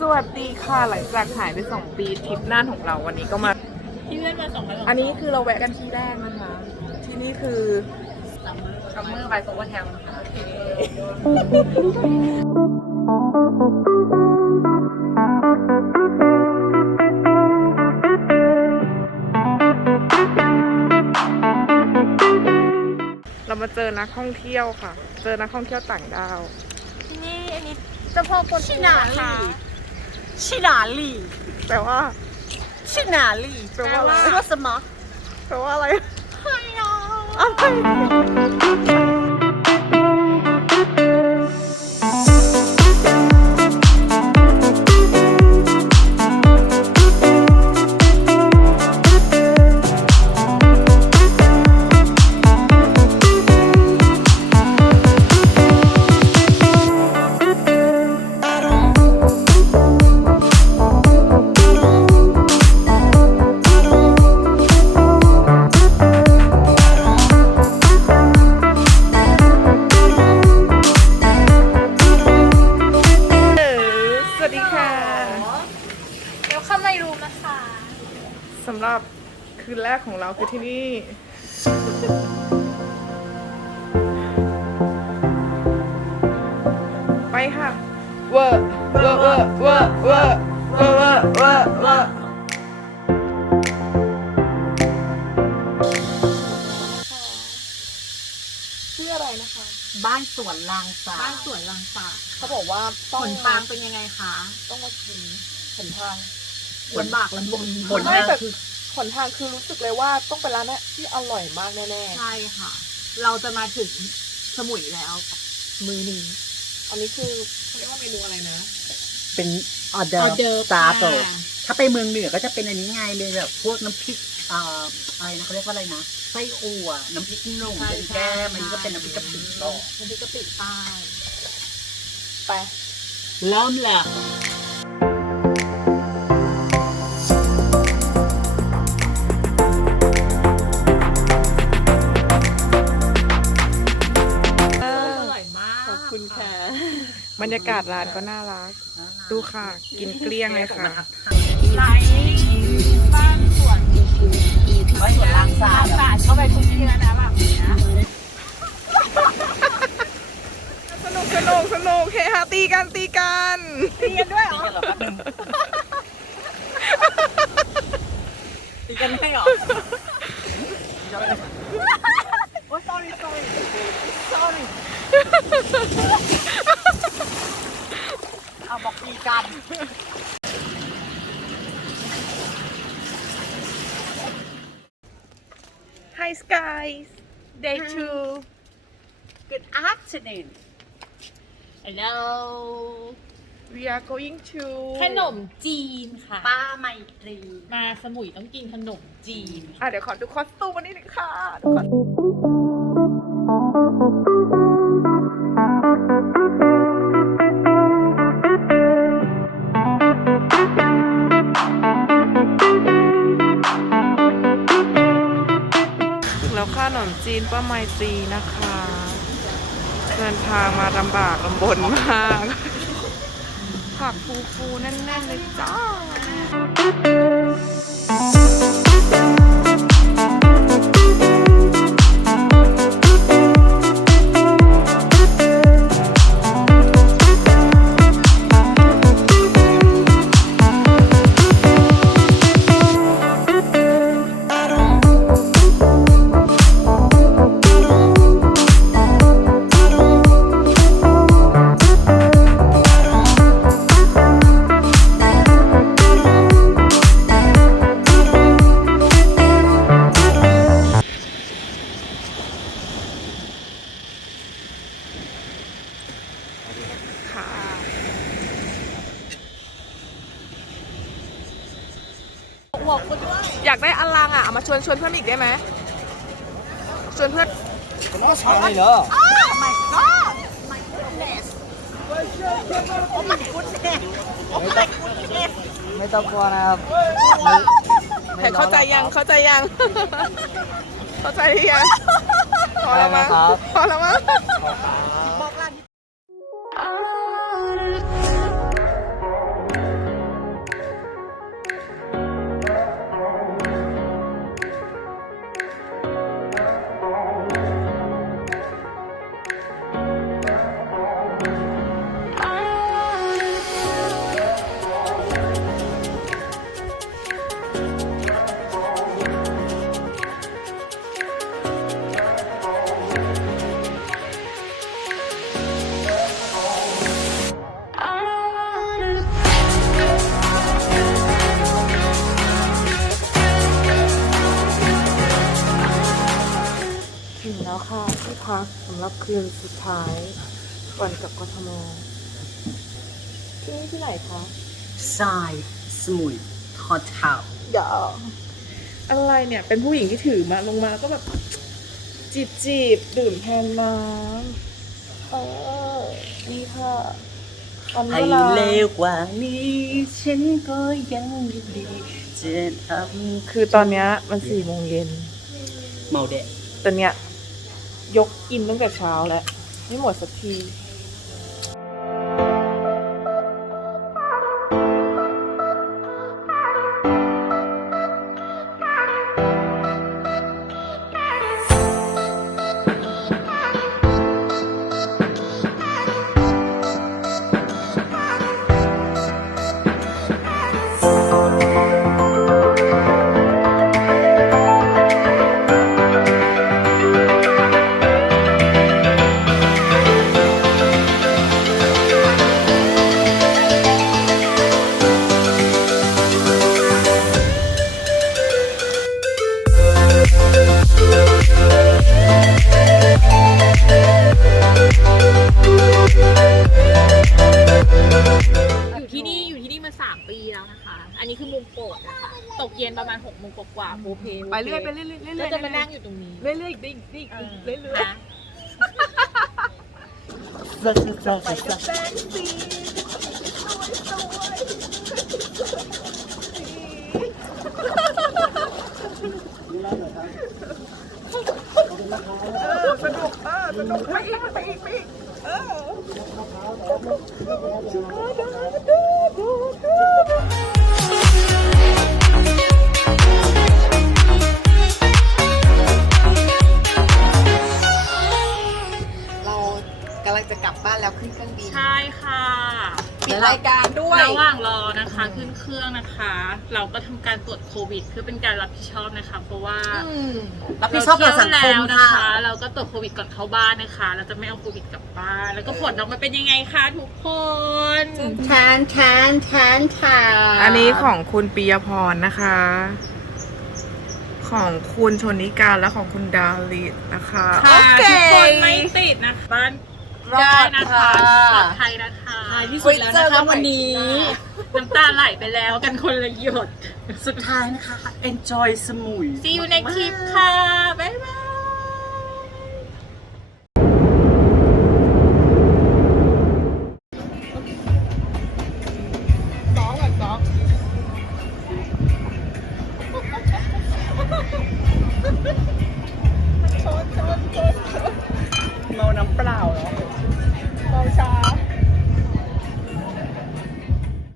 สวัสดีค่ะหลังจากหายไป2ปีทริปน่านของเราวันนี้ก็มา ที่เลื่อนมาสองพันอันนี้คือเราแวะกันที่แรกนะคะ ที่นี่คือซัมเมอร์ไบโซเวอร์แทมเรามาเจอนักท่องเที่ยวค่ะ เจอนักท่องเที่ยวต่างดาว นี่อันนี้เจ้าพ่อกวนชินาลี ชินาลีแต่ว่า ชินาลีแปลว่าอะไร แปลว่าสมอแปลว่าอะไรไฮยออะไร ของเราคือที่นี่ไปค่ะเวอร์เวอร์เวอร์เวอร์เวอร์เวอร์เวอร์เวอร์เวอร์ชื่ออะไรนะคะ บ้านสวนลางสาบ้านสวนลังสาเขาบอกว่าผต้องลทางเป็นยังไงคะ ต้องมากินหนทางลำบากลำบนผลไม่ทางแต่ คือ หนทางคือรู้สึกเลยว่าต้องเป็นร้านเนี้ยที่อร่อยมากแน่ใช่ค่ะ เราจะมาถึงสมุยแล้ว มือนี้ๆอันนี้คือเขาเรียกว่าเมนูอะไรนะ เป็นออเดอออร์เดิร์ฟสตาร์โตค่ะถ้าไปเมืองเหนือก็จะเป็นอันนี้ไงเป็นแบบพวกน้ำพริกอ่าอะไรนะเขาเรียกว่าอะไรนะไส้อั่วน้ำพริกหนุ่มเป็นแก้มอันนี้ก็เป็นน้ำพริกกะปิต่อน้ำพริกกะปิใต้ ไป เริ่มเลยากขอบคุณค่ะบรรยากาศร้านก็น่ารัก ดูค่ะ กินเกลี้ยงเลยค่ะไลน์บ้านสวนบ้านสวนลางสาลางสาเข้าไปทุกที่แล้วนะแบบนี้นะสนุกสนุกสนุกเฮฮาตีกันตีกันตีกันด้วยเหรอ ตีกันไม่หรอ โอ้ sorry sorry sorry เอาบอกตีกันไฮสกาย day two Good afternoon Hello we are going to ขนมจีนค่ะ ป้าไมตรีมาสมุยต้องกินขนมจีน อะเดี๋ยวขอดูคอสตูมวันนี้หนึ่งค่ะทุกคนถึง มจีนป้าไมตรีนะคะเดินทางมาลำบากลำบนมาก ผักฟูฟูแน่นๆเลยจ้า หัวคุณด้วยอยากได้อลังอะมาชวนชวนเพื่อนอีกได้ไหมชวนเพื่อน 너무 잘해 요. อ้าวไม่ก็ไม่คุณเนสโอ้ไม่คุณเนสโอ้ไม่คุณเนส ไม่ต้องกลัวนะครับไม่แต่ร้อนเข้าใจยังเข้าใจยัง เข้าใจหรือยังพอแล้วมั้งพอแล้วมั้ง ครับ พักสำหรับคืนสุดท้ายก่อนกลับกทมที่นี่ที่ไหนคะทรายสมุยทอเท้าเดี๋ยวอะไรเนี่ย เป็นผู้หญิงที่ถือมาลงมาแล้วก็แบบ จีบจีบดื่มแทนน้ำเออ นี่ค่ะตอนนี้ให้เวลาเลวกว่านี้ฉันก็ยังยินดีจะทำคือตอนเนี้ยมันสี่โมงเย็นเมาแดดแต่เนี้ย ยกกินตั้งแต่เช้าแล้ว ไม่หมดสักที อยู่ที่นี่อยู่ที่นี่มาสามปีแล้วนะคะ อันนี้คือมุมโปรดนะคะ ตกเย็นประมาณหกโมงกว่าๆโพเพไปเรื่อยไปเรื่อยเรื่อยเรื่อยก็จะมานั่งอยู่ตรงนี้ เรื่อยเรื่อยดิ้งดิ้งเรื่อยเรื่อย นะสนุกเออสนุกไปอีกไปอีกไปอีกเออเรากำลังจะกลับบ้านแล้วขึ้นเครื่องบิน ใช่ค่ะ ปิดรายการด้วยระหว่างรอนะคะ ขึ้นเครื่องนะคะ เราก็ทำการตรวจโควิด เพื่อเป็นการรับผิดชอบนะคะ เพราะว่าอืมรับผิดชอบต่อสังคมเราเที่ยวแล้วนะค่ะคะ เราก็ตรวจโควิดก่อนเข้าบ้านนะคะ เราจะไม่เอาโควิดกลับบ้าน แล้วก็ผลออกมาเป็นยังไงคะทุกคนแทนแทนแทนแทนอันนี้ของคุณปิยพรนะคะ ของคุณชนิการและของคุณดาลิตนะคะค่ะทุกคนไม่ติดนะคะบ้านได้นะคะปลอดภัยนะคะ ท้ายที่สุดแล้วนะคะวันนี้น้ำตาไหลไปแล้วกันคนละหยด สุดท้ายนะคะ enjoy สมุย See you next clip ค่ะ